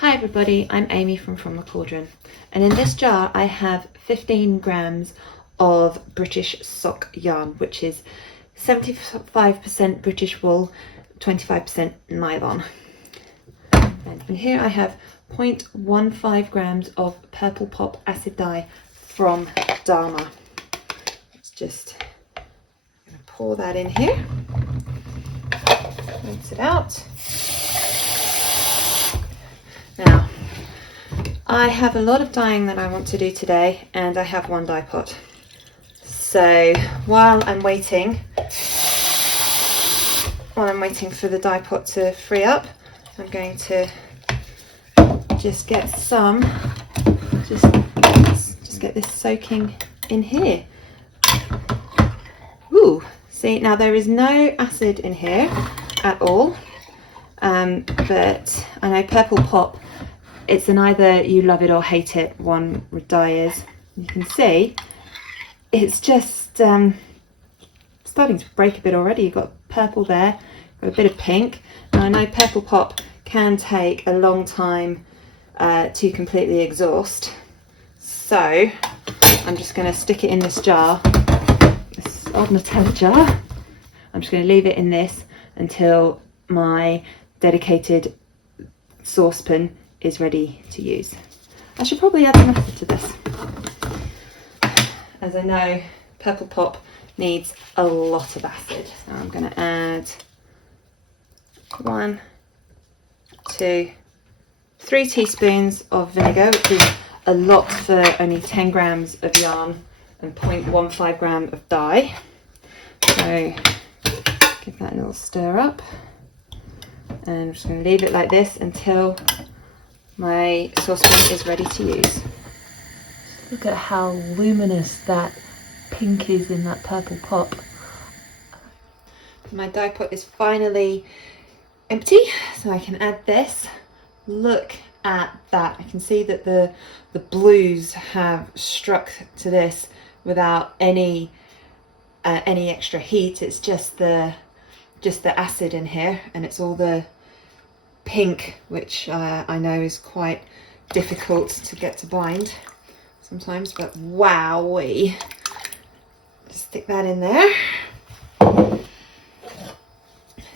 Hi everybody, I'm Amy from the Cauldron, and in this jar I have 15 grams of British sock yarn, which is 75% British wool, 25% nylon. And in here I have 0.15 grams of purple pop acid dye from Dharma. Let's just pour that in here, rinse it out. Now, I have a lot of dyeing that I want to do today, and I have one dye pot. So while I'm waiting for the dye pot to free up, I'm going to just get some, just get this soaking in here. Ooh, see, now there is no acid in here at all, but I know purple pop, it's an either you love it or hate it one with dye is. You can see it's just starting to break a bit already. You've got purple there, got a bit of pink. Now I know purple pop can take a long time to completely exhaust, so I'm just going to stick it in this jar, this old Nutella jar. I'm just going to leave it in this until my dedicated saucepan is ready to use. I should probably add some acid to this, as I know purple pop needs a lot of acid. So I'm going to add 1, 2, 3 teaspoons of vinegar, which is a lot for only 10 grams of yarn and 0.15 gram of dye. So give that a little stir up, and I'm just going to leave it like this until my saucepan is ready to use. Look at how luminous that pink is in that purple pop. My dye pot is finally empty, so I can add this. Look at that. I can see that the blues have struck to this without any extra heat. It's just the acid in here, and it's all the pink, which I know is quite difficult to get to bind sometimes, but wowee. Just stick that in there.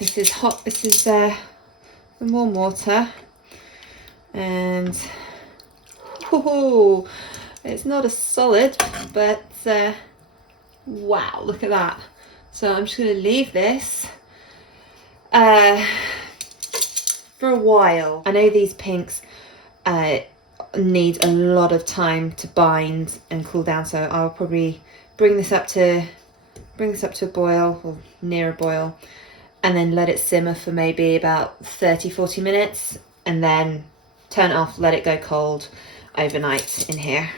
This is hot, this is the warm water, and ooh, it's not a solid, but wow, look at that. So I'm just going to leave this for a while. I know these pinks need a lot of time to bind and cool down, so I'll probably bring this up to a boil, or near a boil, and then let it simmer for maybe about 30-40 minutes, and then turn it off, let it go cold overnight in here.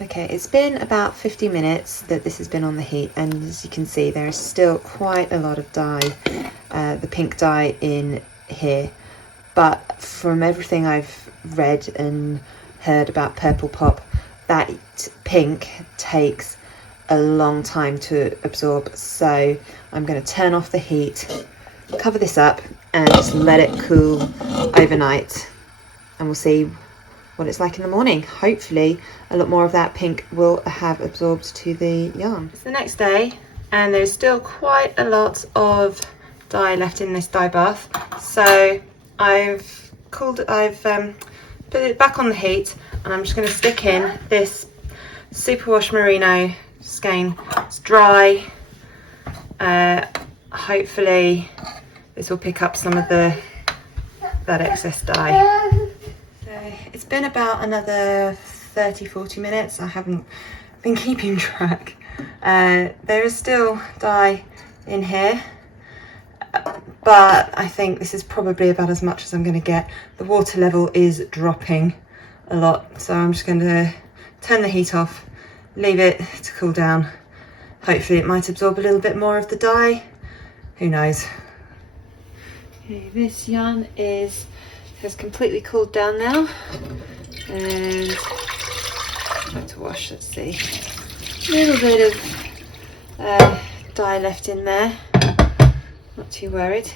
Okay, it's been about 50 minutes that this has been on the heat, and as you can see there is still quite a lot of dye, the pink dye in here, but from everything I've read and heard about purple pop, that pink takes a long time to absorb, so I'm going to turn off the heat, cover this up and just let it cool overnight, and we'll see what it's like in the morning. Hopefully a lot more of that pink will have absorbed to the yarn. It's the next day and there's still quite a lot of dye left in this dye bath, so I've put it back on the heat, and I'm just going to stick in this Superwash Merino skein. It's dry. Hopefully this will pick up some of that excess dye. So it's been about another 30-40 minutes. I haven't been keeping track. There is still dye in here, but I think this is probably about as much as I'm going to get. The water level is dropping a lot, so I'm just going to turn the heat off, leave it to cool down. Hopefully it might absorb a little bit more of the dye, who knows. Okay, this yarn has completely cooled down now, and try to wash. Let's see, a little bit of dye left in there, not too worried.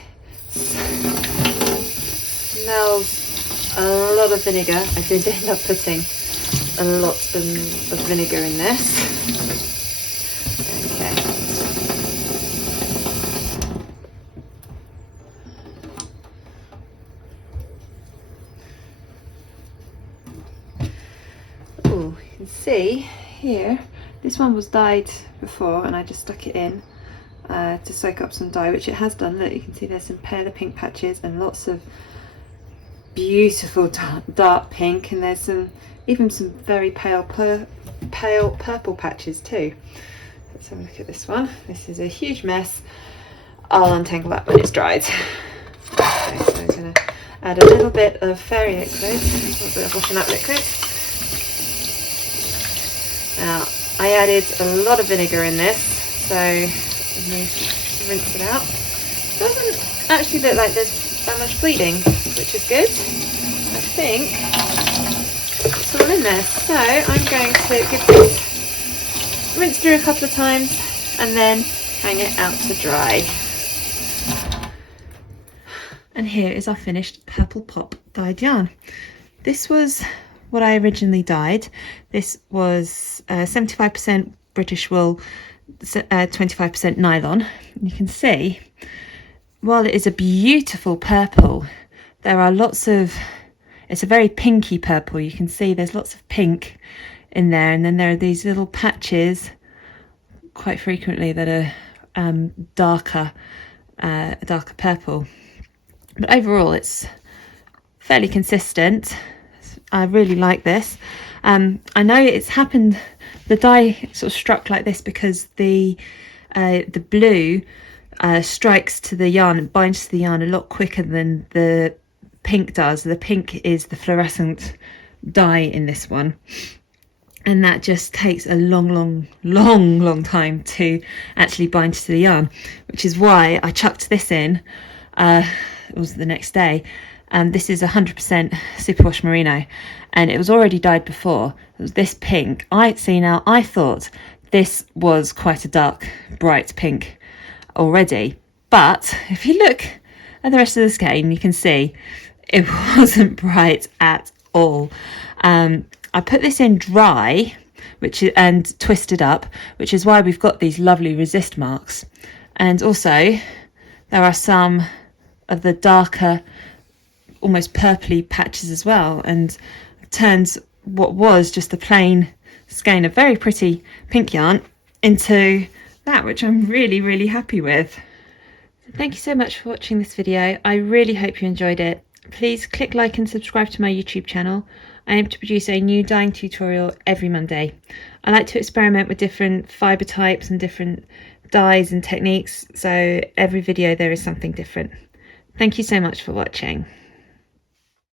smells a lot of vinegar. I did end up putting a lot of vinegar in this. Okay. Oh, you can see here, this one was dyed before and I just stuck it in to soak up some dye, which it has done. Look, you can see there's some paler pink patches and lots of beautiful dark pink, and there's even some very pale purple patches too. Let's have a look at this one. This is a huge mess. I'll untangle that when it's dried. Okay, so I'm going to add a little bit of fairy liquid, a little bit of washing up liquid. Now, I added a lot of vinegar in this, so let me rinse it out. It doesn't actually look like there's that much bleeding, which is good. I think it's all in there. So I'm going to give this rinse through a couple of times and then hang it out to dry. And here is our finished Purple Pop dyed yarn. This was what I originally dyed. This was 75% British wool, 25% nylon. You can see, while it is a beautiful purple, there are lots of, it's a very pinky purple. You can see there's lots of pink in there, and then there are these little patches quite frequently that are darker purple. But overall it's fairly consistent. I really like this. I know it's happened, the dye sort of struck like this because the blue strikes to the yarn and binds to the yarn a lot quicker than the pink does. The pink is the fluorescent dye in this one, and that just takes a long time to actually bind to the yarn, which is why I chucked this in. It was the next day. This is 100% Superwash Merino, and it was already dyed before. It was this pink. I thought this was quite a dark, bright pink already, but if you look at the rest of the skein, you can see it wasn't bright at all. I put this in dry, and twisted up, which is why we've got these lovely resist marks. And also there are some of the darker, almost purpley patches as well, and turns what was just a plain skein of very pretty pink yarn into that, which I'm really happy with. Thank you so much for watching this video. I really hope you enjoyed it. Please click like and subscribe to my YouTube channel. I aim to produce a new dyeing tutorial every Monday. I like to experiment with different fibre types and different dyes and techniques, so every video there is something different. Thank you so much for watching.